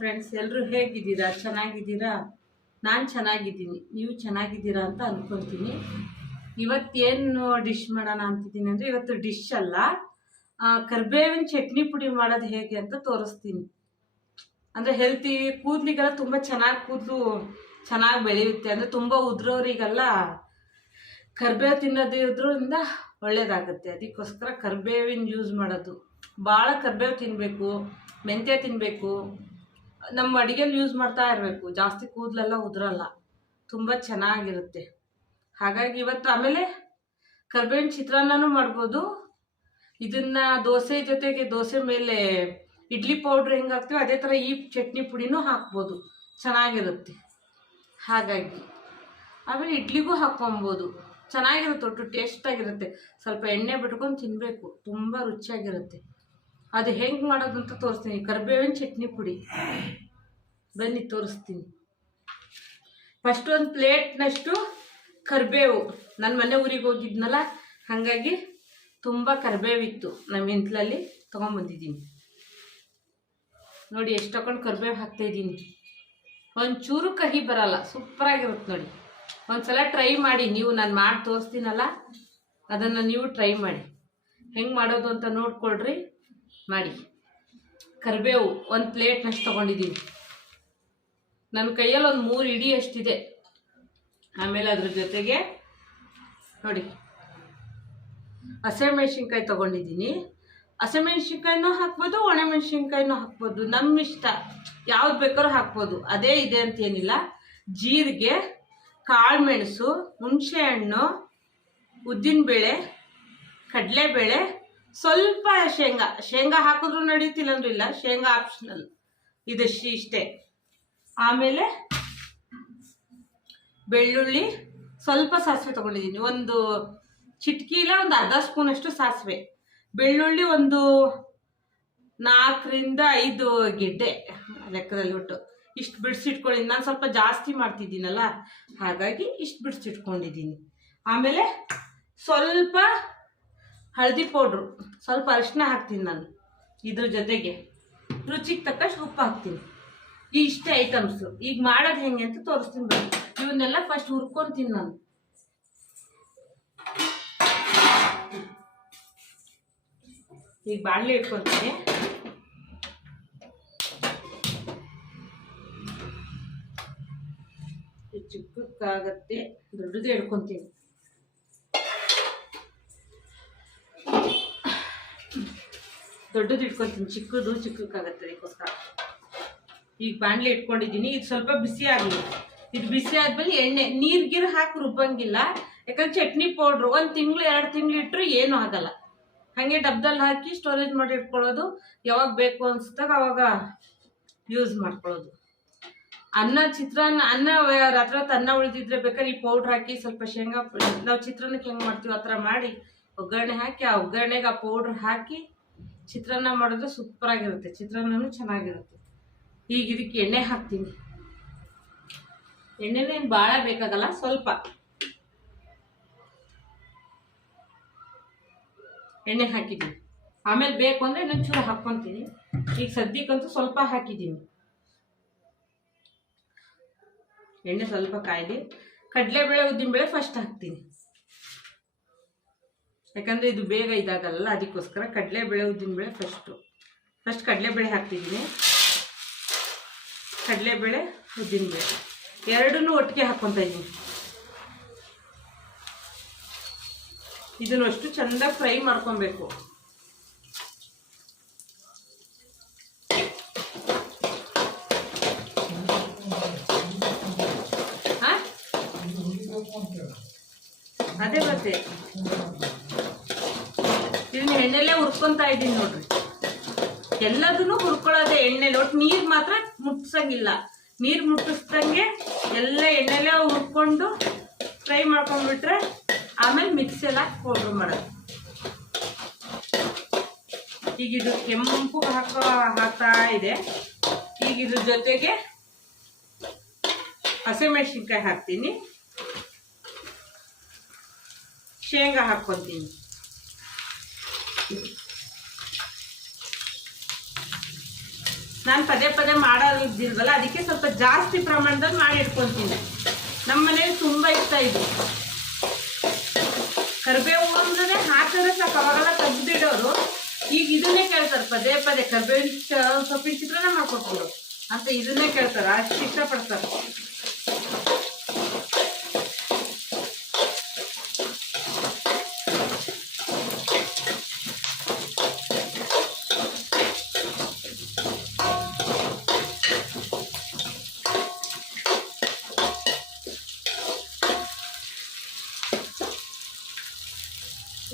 Friends ಎಲ್ಲರೂ ಹೇಗಿದ್ದೀರಾ? ಚೆನ್ನಾಗಿದ್ದೀರಾ? ನಾನು ಚೆನ್ನಾಗಿದ್ದೀನಿ. ನೀವು ಚೆನ್ನಾಗಿದ್ದೀರಾ ಅಂತ ಅಂದ್ಕೊತೀನಿ ಇವತ್ತೇನು ಡಿಶ್ ಮಾಡೋಣ ಅಂತಿದ್ದೀನಿ ಅಂದರೆ ಇವತ್ತು ಡಿಶ್ ಅಲ್ಲ ಕರ್ಬೇವಿನ ಚಟ್ನಿ ಪುಡಿ ಮಾಡೋದು ಹೇಗೆ ಅಂತ ತೋರಿಸ್ತೀನಿ. ಅಂದರೆ ಹೆಲ್ತಿ ಕೂದಲಿಗೆಲ್ಲ ತುಂಬ ಚೆನ್ನಾಗಿ ಕೂದಲು ಚೆನ್ನಾಗಿ ಬೆಳೆಯುತ್ತೆ. ಅಂದರೆ ತುಂಬ ಉದ್ರೋರಿಗೆಲ್ಲ ಕರ್ಬೇವು ತಿನ್ನೋದ್ರಿಂದ ಒಳ್ಳೇದಾಗುತ್ತೆ. ಅದಕ್ಕೋಸ್ಕರ ಕರ್ಬೇವಿನ ಯೂಸ್ ಮಾಡೋದು. ಭಾಳ ಕರ್ಬೇವು ತಿನ್ನಬೇಕು ಮೆಂತ್ಯ ತಿನ್ನಬೇಕು ನಮ್ಮ ಅಡುಗೆಲಿ ಯೂಸ್ ಮಾಡ್ತಾ ಇರಬೇಕು. ಜಾಸ್ತಿ ಕೂದಲೆಲ್ಲ ಉದುರಲ್ಲ. ತುಂಬ ಚೆನ್ನಾಗಿರುತ್ತೆ. ಹಾಗಾಗಿ ಇವತ್ತು ಆಮೇಲೆ ಕರ್ಬೇವಿನ ಚಿತ್ರಾನ್ನನೂ ಮಾಡ್ಬೋದು. ಇದನ್ನ ದೋಸೆ ಜೊತೆಗೆ ದೋಸೆ ಮೇಲೆ ಇಡ್ಲಿ ಪೌಡ್ರ್ ಹೆಂಗೆ ಹಾಕ್ತೀವಿ ಅದೇ ಥರ ಈ ಚಟ್ನಿ ಪುಡಿನೂ ಹಾಕ್ಬೋದು. ಚೆನ್ನಾಗಿರುತ್ತೆ. ಹಾಗಾಗಿ ಆಮೇಲೆ ಇಡ್ಲಿಗೂ ಹಾಕ್ಕೊಬೋದು. ಚೆನ್ನಾಗಿರುತ್ತೆ, ಒಟ್ಟು ಟೇಸ್ಟಾಗಿರುತ್ತೆ ಸ್ವಲ್ಪ ಎಣ್ಣೆ ಬಿಟ್ಕೊಂಡು ತಿನ್ನಬೇಕು ತುಂಬ ರುಚಿಯಾಗಿರುತ್ತೆ. ಅದು ಹೆಂಗೆ ಮಾಡೋದು ಅಂತ ತೋರಿಸ್ತೀನಿ. ಕರಿಬೇವಿನ ಚಟ್ನಿ ಪುಡಿ. ಬನ್ನಿ ತೋರಿಸ್ತೀನಿ. ಫಸ್ಟ್ ಒಂದು ಪ್ಲೇಟ್ನಷ್ಟು ಕರಿಬೇವು. ನನ್ನ ಮನೆ ಊರಿಗೆ ಹೋಗಿದ್ನಲ್ಲ, ಹಾಗಾಗಿ ತುಂಬ ಕರಿಬೇವಿತ್ತು. ನಮ್ಮ ಇಂಟ್ಲಲ್ಲಿ ತೊಗೊಂಬಂದಿದ್ದೀನಿ. ನೋಡಿ, ಎಷ್ಟು ತಗೊಂಡು ಕರಿಬೇವು ಹಾಕ್ತಾಯಿದ್ದೀನಿ ಒಂಚೂರು ಕಹಿ ಬರಲ್ಲ, ಸೂಪರಾಗಿರುತ್ತೆ ನೋಡಿ. ಒಂದ್ಸಲ ಟ್ರೈ ಮಾಡಿ, ನೀವು ನಾನು ಮಾಡಿ ತೋರಿಸ್ತೀನಲ್ಲ, ಅದನ್ನು ನೀವು ಟ್ರೈ ಮಾಡಿ. ಹೆಂಗೆ ಮಾಡೋದು ಅಂತ ನೋಡ್ಕೊಳ್ರಿ. ಮಾಡಿ. ಕರಿಬೇವು ಒಂದು ಪ್ಲೇಟ್ನಷ್ಟು ತೊಗೊಂಡಿದ್ದೀನಿ ನನ್ನ ಕೈಯಲ್ಲಿ ಒಂದು ಮೂರು ಇಡಿ ಅಷ್ಟಿದೆ. ಆಮೇಲೆ ಅದ್ರ ಜೊತೆಗೆ ನೋಡಿ. ಹಸಿಮೆಣ್ಸಿನ್ಕಾಯಿ ತೊಗೊಂಡಿದ್ದೀನಿ ಹಸಿಮೆಣ್ಸಿನ್ಕಾಯಿನೂ ಹಾಕ್ಬೋದು, ಒಣಮೆಣ್ಸಿನ್ಕಾಯಿನೂ ಹಾಕ್ಬೋದು. ನಮ್ಮ ಇಷ್ಟ ಯಾವ್ದು ಬೇಕಾದ್ರೂ ಹಾಕ್ಬೋದು. ಅದೇ ಇದೆ ಅಂತೇನಿಲ್ಲ. ಜೀರಿಗೆ, ಕಾಳುಮೆಣಸು, ಹುಣಸೆಹಣ್ಣು, ಉದ್ದಿನಬೇಳೆ, ಕಡಲೆಬೇಳೆ ಸ್ವಲ್ಪ ಶೇಂಗಾ ಶೇಂಗಾ ಹಾಕಿದ್ರು ನಡೀತಿಲ್ಲ ಅಂದ್ರೂ ಇಲ್ಲ, ಶೇಂಗಾ ಆಪ್ಷನಲ್ ಇದು ಇಷ್ಟೇ. ಆಮೇಲೆ ಬೆಳ್ಳುಳ್ಳಿ, ಸ್ವಲ್ಪ ಸಾಸಿವೆ ತೊಗೊಂಡಿದ್ದೀನಿ. ಒಂದು ಚಿಟ್ಕಿಲ ಒಂದು ಅರ್ಧ ಸ್ಪೂನಷ್ಟು ಸಾಸಿವೆ. ಬೆಳ್ಳುಳ್ಳಿ ಒಂದು ನಾಲ್ಕರಿಂದ ಐದು ಗೆಡ್ಡೆ ಲೆಕ್ಕದಲ್ಲಿ ಬಿಟ್ಟು ಇಷ್ಟು ಬಿಡಿಸಿಟ್ಕೊಂಡಿದ್ದೀನಿ ನಾನು ಸ್ವಲ್ಪ ಜಾಸ್ತಿ ಮಾಡ್ತಿದ್ದೀನಲ್ಲ, ಹಾಗಾಗಿ ಇಷ್ಟು ಬಿಡಿಸಿಟ್ಕೊಂಡಿದ್ದೀನಿ. ಆಮೇಲೆ ಸ್ವಲ್ಪ ಹಳದಿ ಪೌಡ್ರು. ಸ್ವಲ್ಪ ಅರಿಶಿನ ಹಾಕ್ತೀನಿ ನಾನು ಇದ್ರ ಜೊತೆಗೆ. ರುಚಿಗೆ ತಕ್ಕಷ್ಟು ಉಪ್ಪು ಹಾಕ್ತೀನಿ. ಈ ಇಷ್ಟೇ ಐಟಮ್ಸು ಈಗ ಮಾಡೋದು ಹೆಂಗೆ ಅಂತ ತೋರಿಸ್ತೀನಿ ಬನ್ನಿ ಇವನ್ನೆಲ್ಲ ಫಸ್ಟ್ ಹುರ್ಕೊತೀನಿ ನಾನು. ಈಗ ಬಾಣಲೆ ಇಟ್ಕೊತೀನಿ. ಚಿಕ್ಕಕ್ಕಾಗತ್ತೆ. ದೊಡ್ಡದೇ ಇಟ್ಕೊತೀನಿ. ದೊಡ್ಡದು ಇಟ್ಕೊತೀನಿ, ಚಿಕ್ಕದು ಚಿಕ್ಕಕ್ಕಾಗತ್ತೆ ಅದಕ್ಕೋಸ್ಕರ ಈಗ ಬಾಣಲೆ ಇಟ್ಕೊಂಡಿದ್ದೀನಿ, ಇದು ಸ್ವಲ್ಪ ಬಿಸಿ ಆಗಲಿ. ಇದು ಬಿಸಿ ಆದ್ಮೇಲೆ ಎಣ್ಣೆ, ನೀರು ಗಿರ್ ಹಾಕಿ ರುಬ್ಬಂಗಿಲ್ಲ. ಯಾಕಂದ್ರೆ ಚಟ್ನಿ ಪೌಡ್ರು, ಒಂದು ತಿಂಗಳು, ಎರಡು ತಿಂಗಳು ಇಟ್ಟರು ಏನೂ ಆಗಲ್ಲ. ಹಾಗೆ ಡಬ್ದಲ್ಲಿ ಹಾಕಿ ಸ್ಟೋರೇಜ್ ಮಾಡಿ ಇಟ್ಕೊಳ್ಳೋದು. ಯಾವಾಗ ಬೇಕು ಅನಿಸ್ದಾಗ ಅವಾಗ ಯೂಸ್ ಮಾಡ್ಕೊಳ್ಳೋದು. ಅನ್ನ, ಚಿತ್ರಾನ್ನ, ಅನ್ನ ರಾತ್ರಿ ಅನ್ನ ಉಳಿದಿದ್ರೆ ಬೇಕಾದ್ರೆ ಈ ಪೌಡ್ರ್ ಹಾಕಿ ಸ್ವಲ್ಪ ಶೇಂಗಾ ನಾವು ಚಿತ್ರಾನ್ನಕ್ಕೆ ಹೆಂಗೆ ಮಾಡ್ತೀವಿ ಆ ಥರ ಮಾಡಿ ಒಗ್ಗರಣೆ ಹಾಕಿ, ಆ ಒಗ್ಗರಣೆಗೆ ಆ ಪೌಡ್ರ್ ಹಾಕಿ ಚಿತ್ರಾನ್ನ ಮಾಡಿದ್ರೆ ಸೂಪರ್ ಆಗಿರುತ್ತೆ. ಚಿತ್ರಾನ್ನನೂ ಚೆನ್ನಾಗಿರುತ್ತೆ. ಈಗ ಇದಕ್ಕೆ ಎಣ್ಣೆ ಹಾಕ್ತೀನಿ. ಎಣ್ಣೆನೇನು ಭಾಳ ಬೇಕಾಗಲ್ಲ, ಸ್ವಲ್ಪ. ಎಣ್ಣೆ ಹಾಕಿದ್ದೀನಿ. ಆಮೇಲೆ ಬೇಕು ಅಂದರೆ ಇನ್ನೊಂದು ಚೂರು ಹಾಕ್ಕೊತೀನಿ. ಈಗ ಸದ್ಯಕ್ಕಂತೂ ಸ್ವಲ್ಪ ಹಾಕಿದ್ದೀನಿ. ಎಣ್ಣೆ ಸ್ವಲ್ಪ ಕಾಯ್ದು ಕಡಲೆಬೇಳೆ, ಉದ್ದಿನಬೇಳೆ ಫಸ್ಟ್ ಹಾಕ್ತೀನಿ. ಯಾಕಂದರೆ ಇದು ಬೇಗ ಇದಾಗಲ್ಲ, ಅದಕ್ಕೋಸ್ಕರ ಕಡಲೆಬೇಳೆ, ಉದ್ದಿನಬೇಳೆ ಫಸ್ಟು ಫಸ್ಟ್ ಕಡಲೆಬೇಳೆ ಹಾಕ್ತಿದ್ದೀನಿ. ಕಡಲೆಬೇಳೆ, ಉದ್ದಿನಬೇಳೆ. ಎರಡನ್ನೂ ಒಟ್ಟಿಗೆ ಹಾಕ್ಕೊತಾ ಇದ್ದೀನಿ. ಇದನ್ನು ಅಷ್ಟು ಚೆಂದ ಫ್ರೈ ಮಾಡ್ಕೊಬೇಕು ಹಾ? ಅದೇ ಮತ್ತೆ ಇದನ್ನ ಎಣ್ಣೆಲೆ ಹುರ್ಕೊಂತಾ ಇದ್ದೀನಿ ನೋಡ್ರಿ. ಎಲ್ಲದನ್ನು ಹುರ್ಕೊಳ್ಳೋದೆ ಎಣ್ಣೆಲಿ, ಒಟ್ಟು ನೀರು ಮಾತ್ರ ಮುಟ್ಸಂಗಿಲ್ಲ. ನೀರು ಮುಟ್ಟಿಸ್ದಂಗೆ ಎಲ್ಲ ಎಣ್ಣೆಲೆ ಹುರ್ಕೊಂಡು ಫ್ರೈ ಮಾಡ್ಕೊಂಡ್ಬಿಟ್ರೆ ಆಮೇಲೆ ಮಿಕ್ಸಿಯಲ್ಲಿ ಹಾಕಿ ಪೌಡ್ರ್ ಮಾಡೋದು. ಈಗ ಇದು ಕೆಂಪು ಹಾಕೋ, ಹಾಕ್ತಾ ಇದೆ. ಈಗ ಇದ್ರ ಜೊತೆಗೆ ಹಸಿಮೆಣ್ಸಿನ್ಕಾಯಿ ಹಾಕ್ತೀನಿ. ಶೇಂಗಾ ಹಾಕ್ಕೊತೀನಿ. ನಾನು ಪದೇ ಪದೇ ಮಾಡೋದಿಲ್ವಲ್ಲ, ಅದಕ್ಕೆ ಸ್ವಲ್ಪ ಜಾಸ್ತಿ ಪ್ರಮಾಣದಲ್ಲಿ ಮಾಡಿ ಇಟ್ಕೊತೀನಿ. ನಮ್ಮ ಮನೇಲಿ ತುಂಬ ಇಷ್ಟ ಇದು. ಕರಿಬೇವು ಅಂದ್ರೆ ಹಾಕಿದ್ರೆ ಸಾಕು ಅವಾಗೆಲ್ಲ ತೆಗ್ದಿಡೋರು. ಈಗ ಇದನ್ನೇ ಕೇಳ್ತಾರೆ, ಪದೇ ಪದೇ ಕರಿಬೇವಿನ ಸೊಪ್ಪಿನ ಚಿತ್ರನೇ ಮಾಡ್ಕೊಟ್ಬಿಡು ಅಂತ ಇದನ್ನೇ ಕೇಳ್ತಾರೆ, ಅಷ್ಟು ಇಷ್ಟಪಡ್ತಾರೆ.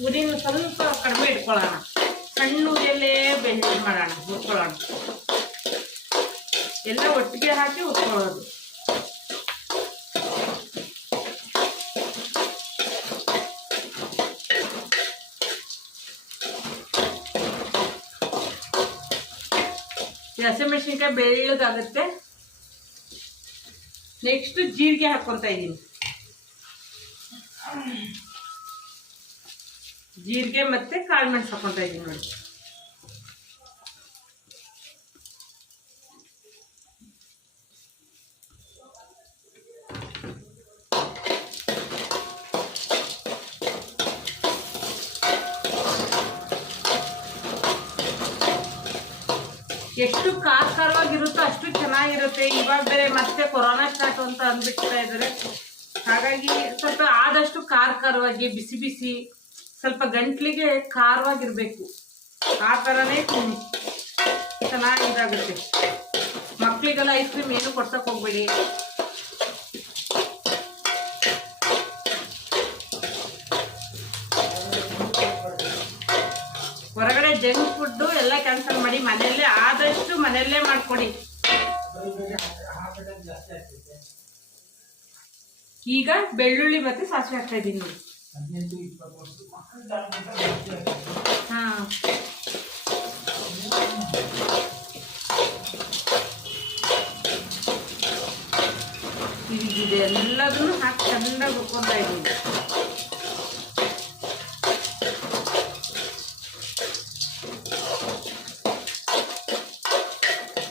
ಉರಿನ ಸ್ವಲ್ಪ ಕಡಿಮೆ ಇಟ್ಕೊಳ್ಳೋಣ. ಸಣ್ಣ ಉರಿಯಲ್ಲೇ ಬೆಂದು ಮಾಡೋಣ ಹುರ್ಕೊಳ್ಳೋಣ ಎಲ್ಲ ಒಟ್ಟಿಗೆ ಹಾಕಿ ಹುರ್ಕೊಳ್ಳೋದು ಹಸಿಮೆಣಸಿನ್ಕಾಯಿ ಬೆಳ್ಳಗಾಗುತ್ತೆ ನೆಕ್ಸ್ಟ್ ಜೀರಿಗೆ ಹಾಕ್ಕೊತಾ ಇದ್ದೀನಿ. ಜೀರಿಗೆ ಮತ್ತೆ ಕಾಳು ಮೆಣಸು ಹಾಕೊಂತ ಇದೀನಿ ನೋಡಿ. ಎಷ್ಟು ಖಾರ ಖಾರವಾಗಿರುತ್ತೋ ಅಷ್ಟು ಚೆನ್ನಾಗಿರುತ್ತೆ. ಇವಾಗ ಬೇರೆ ಮತ್ತೆ ಕೊರೋನಾ ಸ್ಟಾರ್ಟ್ ಅಂತ ಅಂದ್ಬಿಡ್ತಾ ಇದ್ದಾರೆ. ಹಾಗಾಗಿ ಸ್ವಲ್ಪ ಆದಷ್ಟು ಖಾರ ಖಾರವಾಗಿ, ಬಿಸಿ ಬಿಸಿ ಸ್ವಲ್ಪ ಗಂಟ್ಲಿಗೆ ಖಾರವಾಗಿರ್ಬೇಕು. ಆ ಥರನೇ ತಿನ್ನಿ. ಚೆನ್ನಾಗಿ ಇದಾಗುತ್ತೆ ಮಕ್ಕಳಿಗೆಲ್ಲ ಐಸ್ ಕ್ರೀಮ್ ಏನು ಕೊಡ್ಸಕ್ ಹೋಗ್ಬೇಡಿ. ಹೊರಗಡೆ ಜಂಕ್ ಫುಡ್ಡು ಎಲ್ಲ ಕ್ಯಾನ್ಸಲ್ ಮಾಡಿ, ಮನೆಯಲ್ಲೇ ಆದಷ್ಟು ಮನೆಯಲ್ಲೇ ಮಾಡ್ಕೊಡಿ. ಈಗ ಬೆಳ್ಳುಳ್ಳಿ ಮತ್ತೆ ಸಾಸಿವೆ ಹಾಕ್ತಾ ಇದ್ದೀನಿ ಆಗ್ತದೆ. ಹಾ. ಇದೆ ಎಲ್ಲದನ್ನು ಹಾಕಿ ಚೆನ್ನಾಗಿ ಹುರ್ಕೊಂತಾ ಇದ್ದೀನಿ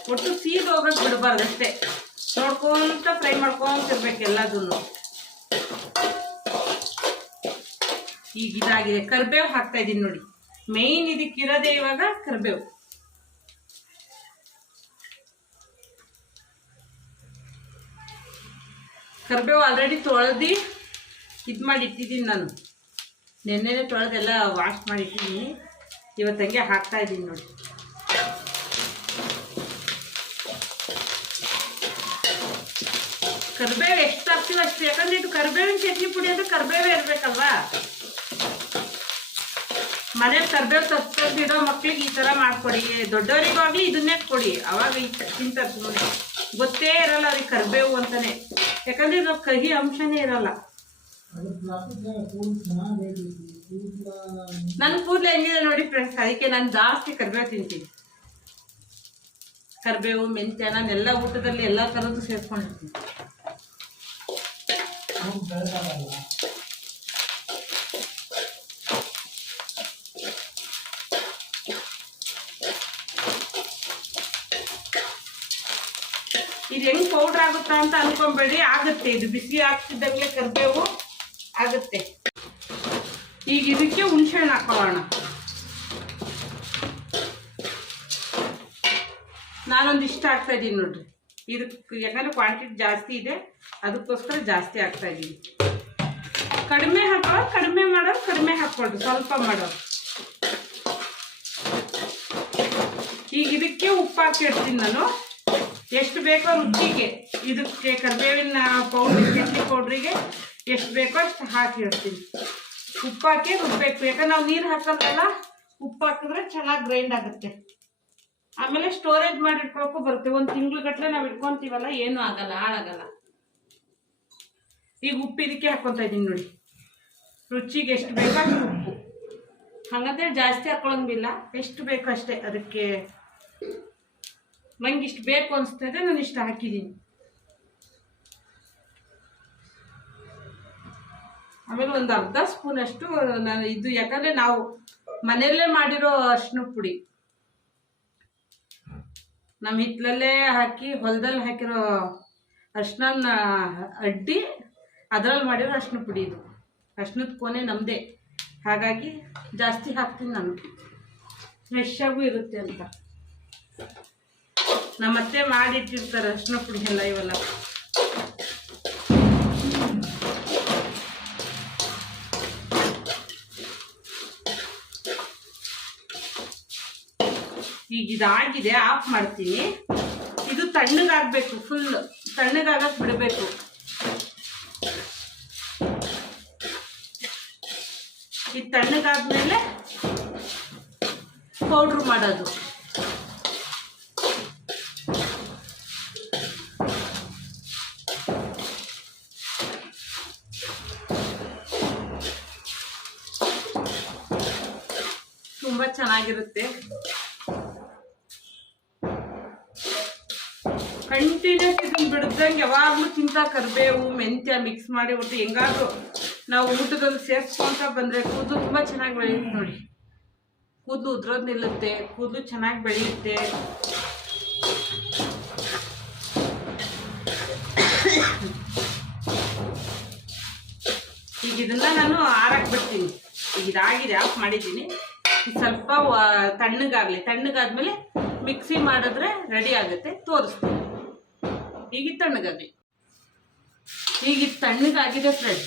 ಒಟ್ಟು ಸೀದ್ ಹೋಗಕ್ ಬಿಡಬಾರ್ದು ಅಷ್ಟೇ ನೋಡ್ಕೊಂತ ಫ್ರೈ ಮಾಡ್ಕೊಂತ ಇರ್ಬೇಕು ಎಲ್ಲದನ್ನು. ಈಗ ಇದಾಗಿದೆ. ಕರ್ಬೇವು ಹಾಕ್ತಾ ಇದೀನಿ ನೋಡಿ. ಮೇಯ್ನ್ ಇದಕ್ಕಿರೋದೇ ಇವಾಗ ಕರ್ಬೇವು. ಕರ್ಬೇವು ಆಲ್ರೆಡಿ ತೊಳೆದು ಇದು ಮಾಡಿ ಇಟ್ಟಿದ್ದೀನಿ ನಾನು. ನೆನ್ನೆನೆ ತೊಳೆದೆಲ್ಲ ವಾಶ್ ಮಾಡಿ ಇಟ್ಟಿದ್ದೀನಿ ಇವತ್ತು ಹಂಗೆ ಹಾಕ್ತಾ ಇದ್ದೀನಿ ನೋಡಿ. ಕರ್ಬೇವು ಎಷ್ಟು ಹಾಕ್ತೀವಿ ಅಷ್ಟು. ಯಾಕಂದ್ರೆ ಇದು ಕರ್ಬೇವಿನ ಚಟ್ನಿ ಪುಡಿ ಅಂದರೆ ಕರ್ಬೇವೇ ಇರ್ಬೇಕಲ್ವಾ? ಮನೇಲಿ ಕರ್ಬೇವು ತರ್ಸ್ಕೊಂಡಿರೋ ಮಕ್ಳಿಗೆ ಈ ಥರ ಮಾಡ್ಕೊಡಿ. ದೊಡ್ಡವರಿಗಾಗ್ಲಿ ಇದನ್ನೇ ಕೊಡಿ. ಅವಾಗ ಈ ತಿಂತಾರೆ ಗೊತ್ತೇ ಇರಲ್ಲ ಅವ್ರಿಗೆ ಕರ್ಬೇವು ಅಂತಾನೆ. ಯಾಕಂದ್ರೆ ಇದು ಕಹಿ ಅಂಶನೇ ಇರಲ್ಲ. ನನ್ ನನ್ನ ಕೂದಲು ಹೆಂಗಿದೆ ನೋಡಿ ಫ್ರೆಂಡ್ಸ್ ಅದಕ್ಕೆ ನಾನು ಜಾಸ್ತಿ ಕರ್ಬೇವು ತಿಂತೀನಿ. ಕರ್ಬೇವು, ಮೆಂತ್ಯ ಎಲ್ಲ ಊಟದಲ್ಲಿ ಎಲ್ಲ ಥರದ್ದು ಸೇರ್ಕೊಂಡಿರ್ತೀನಿ. ಇದು ಹೆಂಗ್ ಪೌಡ್ರ್ ಆಗುತ್ತಾ ಅಂತ ಅನ್ಕೊಂಬೇಡಿ. ಆಗುತ್ತೆ, ಇದು ಬಿಸಿ ಆಗ್ತಿದ್ದಂಗೆ ಕರ್ಬೇವು ಆಗುತ್ತೆ. ಈಗ ಇದಕ್ಕೆ ಹುಣಸೆ ಹಣ್ಣು ಹಾಕೊಳ್ಳೋಣ. ನಾನೊಂದು ಆಗ್ತಾ ಇದ್ದೀನಿ ನೋಡ್ರಿ. ಇದಕ್ಕೆ ಯಾಕಂದ್ರೆ ಕ್ವಾಂಟಿಟಿ ಜಾಸ್ತಿ ಇದೆ, ಅದಕ್ಕೋಸ್ಕರ ಜಾಸ್ತಿ ಆಗ್ತಾ ಇದ್ದೀನಿ. ಕಡಿಮೆ ಹಾಕೋ, ಕಡಿಮೆ ಮಾಡೋರು ಕಡಿಮೆ ಹಾಕ್ಕೊಳ್ರಿ ಸ್ವಲ್ಪ ಮಾಡೋ. ಈಗ ಇದಕ್ಕೆ ಉಪ್ಪು ಹಾಕಿ ಇಡ್ತೀನಿ ನಾನು. ಎಷ್ಟು ಬೇಕೋ ರುಚಿಗೆ ಇದಕ್ಕೆ ಕರಿಬೇವಿನ ಪೌಡ್ರ್ ಚಟ್ನಿ ಪೌಡ್ರಿಗೆ ಎಷ್ಟು ಬೇಕೋ ಅಷ್ಟು ಹಾಕಿ ಇಡ್ತೀನಿ. ಉಪ್ಪು ಹಾಕಿ ರುಬ್ಬೇಕು. ಯಾಕಂದ್ರೆ ನಾವು ನೀರು ಹಾಕಲ್ವಲ್ಲ ಉಪ್ಪು ಹಾಕಿದ್ರೆ ಚೆನ್ನಾಗಿ ಗ್ರೈಂಡ್ ಆಗುತ್ತೆ. ಆಮೇಲೆ ಸ್ಟೋರೇಜ್ ಮಾಡಿ ಇಟ್ಕೊಳಕ್ಕೂ ಬರುತ್ತೆ. ಒಂದು ತಿಂಗಳು ಗಟ್ಟಲೆ ನಾವು ಇಟ್ಕೊಂತೀವಲ್ಲ, ಏನೂ ಆಗಲ್ಲ, ಹಾಳಾಗಲ್ಲ. ಈಗ ಉಪ್ಪು ಇದಕ್ಕೆ ಹಾಕ್ಕೊತಾ ಇದ್ದೀನಿ ನೋಡಿ. ರುಚಿಗೆ ಎಷ್ಟು ಬೇಕೋ ಅಷ್ಟು ಉಪ್ಪು. ಹಂಗಂತೇಳಿ ಜಾಸ್ತಿ ಹಾಕೊಳಂಗಿಲ್ಲ ಎಷ್ಟು ಬೇಕೋ ಅಷ್ಟೇ ಅದಕ್ಕೆ ನಂಗೆ ಇಷ್ಟು ಬೇಕು ಅನಿಸ್ತದೆ, ನಾನು ಇಷ್ಟು ಹಾಕಿದ್ದೀನಿ ಆಮೇಲೆ ಒಂದು ಅರ್ಧ ಸ್ಪೂನ್ ಅಷ್ಟು, ನಾನು ಇದು ಯಾಕಂದ್ರೆ ನಾವು ಮನೆಯಲ್ಲೇ ಮಾಡಿರೋ ಅರ್ಶಿನ ಪುಡಿ. ನಮ್ಮ ಹಿತ್ತಲಲ್ಲೇ ಹಾಕಿ, ಹೊಲದಲ್ಲಿ ಹಾಕಿರೋ ಅರ್ಶಿನ ಅಡ್ಡಿ ಅದರಲ್ಲಿ ಮಾಡಿರೋ ಅರ್ಶಿನ ಪುಡಿ ಇದು. ಅರ್ಶಿನದ ಕೋನೆ ನಮ್ಮದೇ ಹಾಗಾಗಿ ಜಾಸ್ತಿ ಹಾಕ್ತೀನಿ ನಾನು. ಫ್ರೆಶ್ ಆಗೂ ಇರುತ್ತೆ ಅಂತ. ನಮ್ಮ ಅತ್ತೆ ಮಾಡಿಟ್ಟಿರ್ತಾರೆ ಅರ್ಶಿನ ಪುಡಿ ಎಲ್ಲ ಇವೆಲ್ಲ. ಈಗ ಇದಾಗಿದೆ, ಆಫ್ ಮಾಡ್ತೀನಿ. ಇದು ತಣ್ಣಗಾಗಬೇಕು ಫುಲ್ ತಣ್ಣಗಾಗಕ್ಕೆ ಬಿಡಬೇಕು. ಇದು ತಣ್ಣಗಾದ್ಮೇಲೆ ಪೌಡ್ರ್ ಮಾಡೋದು. ಚೆನ್ನಾಗಿರುತ್ತೆ. ಕಂಟಿನ್ಯೂಸ್ ಇದನ್ನ ಬಿಡ್ದಂಗೆ ಯಾವಾಗಲೂ ತಿಂತ ಕರಿಬೇವು, ಮೆಂತ್ಯ ಮಿಕ್ಸ್ ಮಾಡಿ ಒಟ್ಟು ಹೆಂಗಾದ್ರೂ ನಾವು ಊಟದಲ್ಲಿ ಸೇರಿಸ್ಕೊಂತ ಬಂದರೆ ಕೂದಲು ತುಂಬ ಚೆನ್ನಾಗಿ ಬೆಳೆಯುತ್ತೆ ನೋಡಿ. ಕೂದಲು ಉದ್ರೋದು ನಿಲ್ಲುತ್ತೆ, ಕೂದಲು ಚೆನ್ನಾಗಿ ಬೆಳೆಯುತ್ತೆ. ಈಗ ಇದನ್ನ ನಾನು ಆರಕ್ಕೆ ಬಿಡ್ತೀನಿ. ಈಗ ಇದಾಗಿದೆ, ಆಫ್ ಮಾಡಿದ್ದೀನಿ. ಸ್ವಲ್ಪ ತಣ್ಣಗಾಗಲಿ. ತಣ್ಣಗಾದ್ಮೇಲೆ ಮಿಕ್ಸಿ ಮಾಡಿದ್ರೆ ರೆಡಿ ಆಗುತ್ತೆ. ತೋರಿಸ್ತೀನಿ. ಹೀಗೆ ತಣ್ಣಗಾಗಲಿ. ಈಗ ತಣ್ಣಗಾಗಿದೆ ಫ್ರೆಂಡ್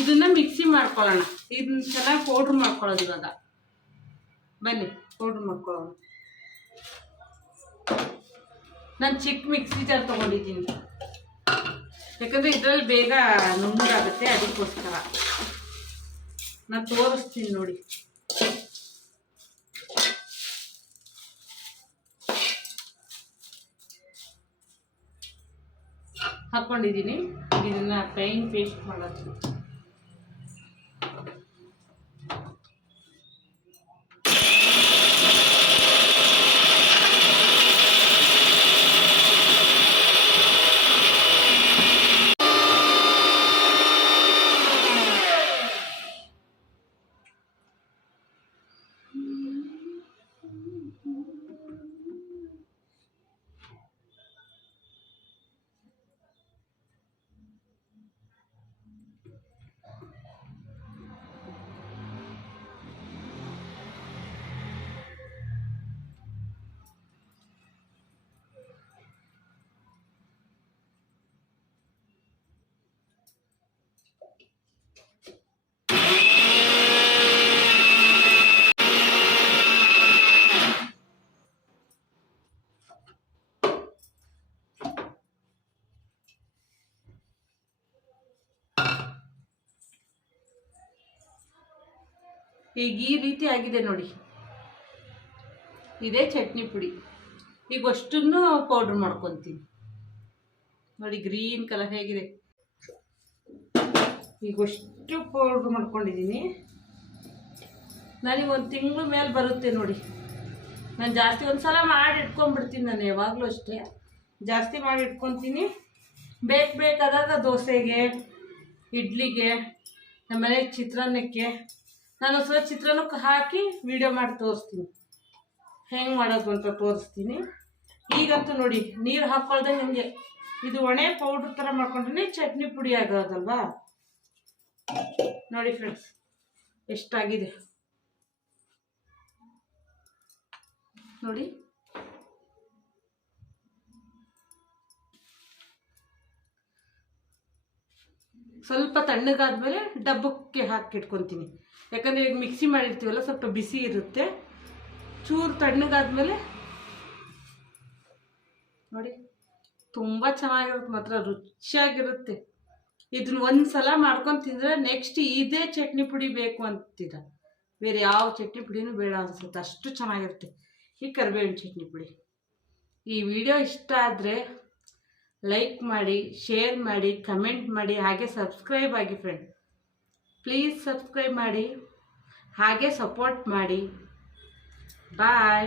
ಇದನ್ನ ಮಿಕ್ಸಿ ಮಾಡ್ಕೊಳ್ಳೋಣ. ಇದನ್ನ ಚೆನ್ನಾಗಿ ಪೌಡ್ರ್ ಮಾಡ್ಕೊಳ್ಳೋದು ಇವಾಗ. ಬನ್ನಿ, ಪೌಡ್ರ್ ಮಾಡ್ಕೊಳ್ಳೋಣ. ನಾನು ಚಿಕ್ಕ ಮಿಕ್ಸಿ ಜಾರ್ ತೊಗೊಂಡಿದ್ದೀನಿ. ಯಾಕಂದರೆ ಇದರಲ್ಲಿ ಬೇಗ ನುಂಗಾಗುತ್ತೆ ಅದಕ್ಕೋಸ್ಕರ. ನಾನು ತೋರಿಸ್ತೀನಿ ನೋಡಿ. ಹಾಕ್ಕೊಂಡಿದ್ದೀನಿ ಇದನ್ನು ಫೈನ್ ಪೇಸ್ಟ್ ಮಾಡೋದು. ಈಗ ಈ ರೀತಿ ಆಗಿದೆ ನೋಡಿ. ಇದೇ ಚಟ್ನಿ ಪುಡಿ. ಈಗ ಅಷ್ಟನ್ನು ಪೌಡ್ರ್ ಮಾಡ್ಕೊತೀನಿ. ನೋಡಿ ಗ್ರೀನ್ ಕಲರ್ ಹೇಗಿದೆ. ಈಗ ಅಷ್ಟು ಪೌಡ್ರ್ ಮಾಡ್ಕೊಂಡಿದ್ದೀನಿ. ನನಗೆ ಒಂದು ತಿಂಗಳು ಮೇಲೆ ಬರುತ್ತೆ ನೋಡಿ. ನಾನು ಜಾಸ್ತಿ ಒಂದು ಸಲ ಮಾಡಿ ಇಟ್ಕೊಂಡ್ಬಿಡ್ತೀನಿ ನಾನು, ಯಾವಾಗಲೂ ಅಷ್ಟೇ. ಜಾಸ್ತಿ ಮಾಡಿ ಇಟ್ಕೊತೀನಿ. ಬೇಕು ಬೇಕಾದಾಗ ದೋಸೆಗೆ, ಇಡ್ಲಿಗೆ ನಮ್ಮನೆ ಚಿತ್ರಾನ್ನಕ್ಕೆ ನಾನು ಸ್ವಲ್ಪ ಚಿತ್ರಾನ್ನಕ್ಕೆ ಹಾಕಿ ವಿಡಿಯೋ ಮಾಡಿ ತೋರಿಸ್ತೀನಿ. ಹೆಂಗೆ ಮಾಡೋದು ಅಂತ ತೋರಿಸ್ತೀನಿ. ಈಗಂತೂ ನೋಡಿ, ನೀರು ಹಾಕ್ಕೊಳ್ದೆ ನಿಮಗೆ ಇದು ಒಣೆ ಪೌಡ್ರ್ ಥರ ಮಾಡ್ಕೊಂಡ್ರೆ ಚಟ್ನಿ ಪುಡಿ ಆಗೋದಲ್ವಾ? ನೋಡಿ ಫ್ರೆಂಡ್ಸ್ ಎಷ್ಟಾಗಿದೆ? ನೋಡಿ. ಸ್ವಲ್ಪ ತಣ್ಣಗಾದ್ಮೇಲೆ ಡಬ್ಬಕ್ಕೆ ಹಾಕಿಟ್ಕೊತೀನಿ ಯಾಕಂದರೆ ಈಗ ಮಿಕ್ಸಿ ಮಾಡಿರ್ತೀವಲ್ಲ, ಸ್ವಲ್ಪ ಬಿಸಿ ಇರುತ್ತೆ. ಚೂರು ತಣ್ಣಗಾದ್ಮೇಲೆ ನೋಡಿ, ತುಂಬ ಚೆನ್ನಾಗಿರುತ್ತೆ, ಮಾತ್ರ ರುಚಿಯಾಗಿರುತ್ತೆ. ಇದನ್ನ ಒಂದು ಸಲ ಮಾಡ್ಕೊಂಡು ತಿಂದರೆ ನೆಕ್ಸ್ಟ್ ಇದೇ ಚಟ್ನಿ ಪುಡಿ ಬೇಕು ಅಂತೀರ. ಬೇರೆ ಯಾವ ಚಟ್ನಿ ಪುಡಿನೂ ಬೇಡ ಅನ್ಸುತ್ತೆ, ಅಷ್ಟು ಚೆನ್ನಾಗಿರುತ್ತೆ ಈ ಕರಿಬೇವಿನ ಚಟ್ನಿ ಪುಡಿ. ಈ ವಿಡಿಯೋ ಇಷ್ಟ ಆದರೆ ಲೈಕ್ ಮಾಡಿ ಶೇರ್ ಮಾಡಿ ಕಮೆಂಟ್ ಮಾಡಿ, ಹಾಗೆ ಸಬ್ಸ್ಕ್ರೈಬ್ ಆಗಿ ಫ್ರೆಂಡ್ ಪ್ಲೀಸ್ ಸಬ್ಸ್ಕ್ರೈಬ್ ಮಾಡಿ ಹಾಗೆ ಸಪೋರ್ಟ್ ಮಾಡಿ. ಬಾಯ್